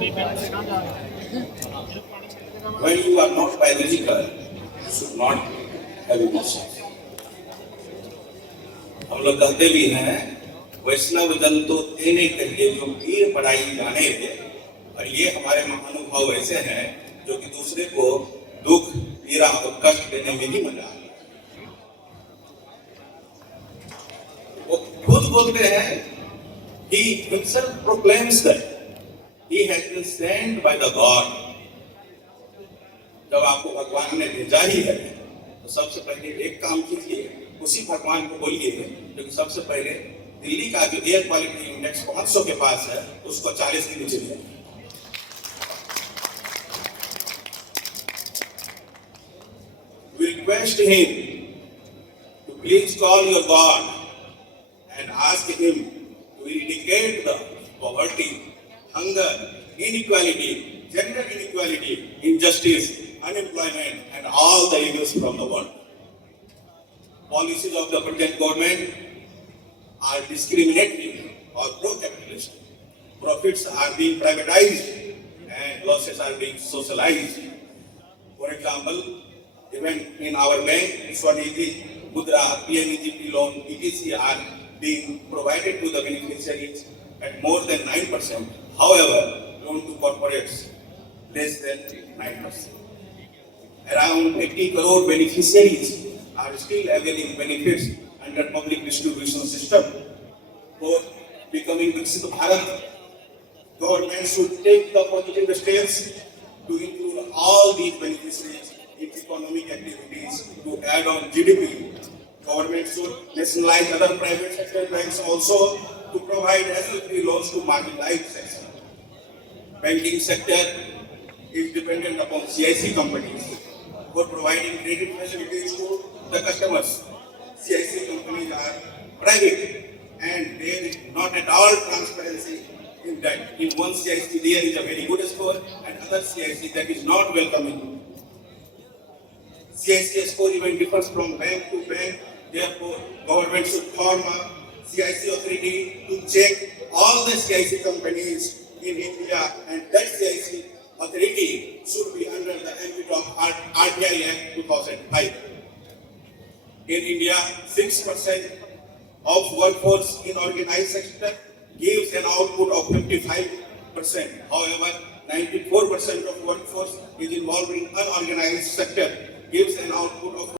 When you are not biological, you should not have emotions. हम लोग कहते भी हैं वैष्णव जन तो तेने कहिए जो पीर पढ़ाई जाने थे, और ये हमारे महानुभाव ऐसे हैं जो कि दूसरे को दुख पीड़ा और कष्ट देने में ही मजा आता है। वो खुद बोलते हैं, he himself proclaims that he has been sent by the God. जब आपको भगवान ने भेजा ही है तो सबसे पहले एक काम कीजिए, उसी भगवान को बोलिए क्योंकि सबसे पहले दिल्ली का जो एयर क्वालिटी इंडेक्स 500 के पास है उसको 40 के नीचे ले। We request him to please call your God and ask him to eradicate the poverty, hunger, inequality, gender inequality, injustice, unemployment, and all the evils from the world. Policies of the present government are discriminatory or pro-capitalist. Profits are being privatized and losses are being socialized. For example, even in our bank, Swanidhi, Mudra, PMEGP loan, etc. are being provided to the beneficiaries at more than 9%. However, loan to corporates less than 9%. Around 80 crore beneficiaries are still availing benefits under public distribution system. For becoming Viksit Bharat, government should take the positive steps to include all these beneficiaries in economic activities to add on GDP. Government should nationalize other private sector banks also to provide SFP loans to marginalized sectors. Banking sector is dependent upon CIC companies for providing credit facilities to the customers. CIC companies are private and there is not at all transparency in that. In one CIC there is a very good score and other CIC that is not welcoming. CIC score even differs from bank to bank. Therefore, government should form a CIC authority to check all the CIC companies in India, and that CIC authority should be under the ambit of RTI Act 2005. In India, 6% of workforce in organized sector gives an output of 55%. However, 94% of workforce is involved in unorganized sector gives an output of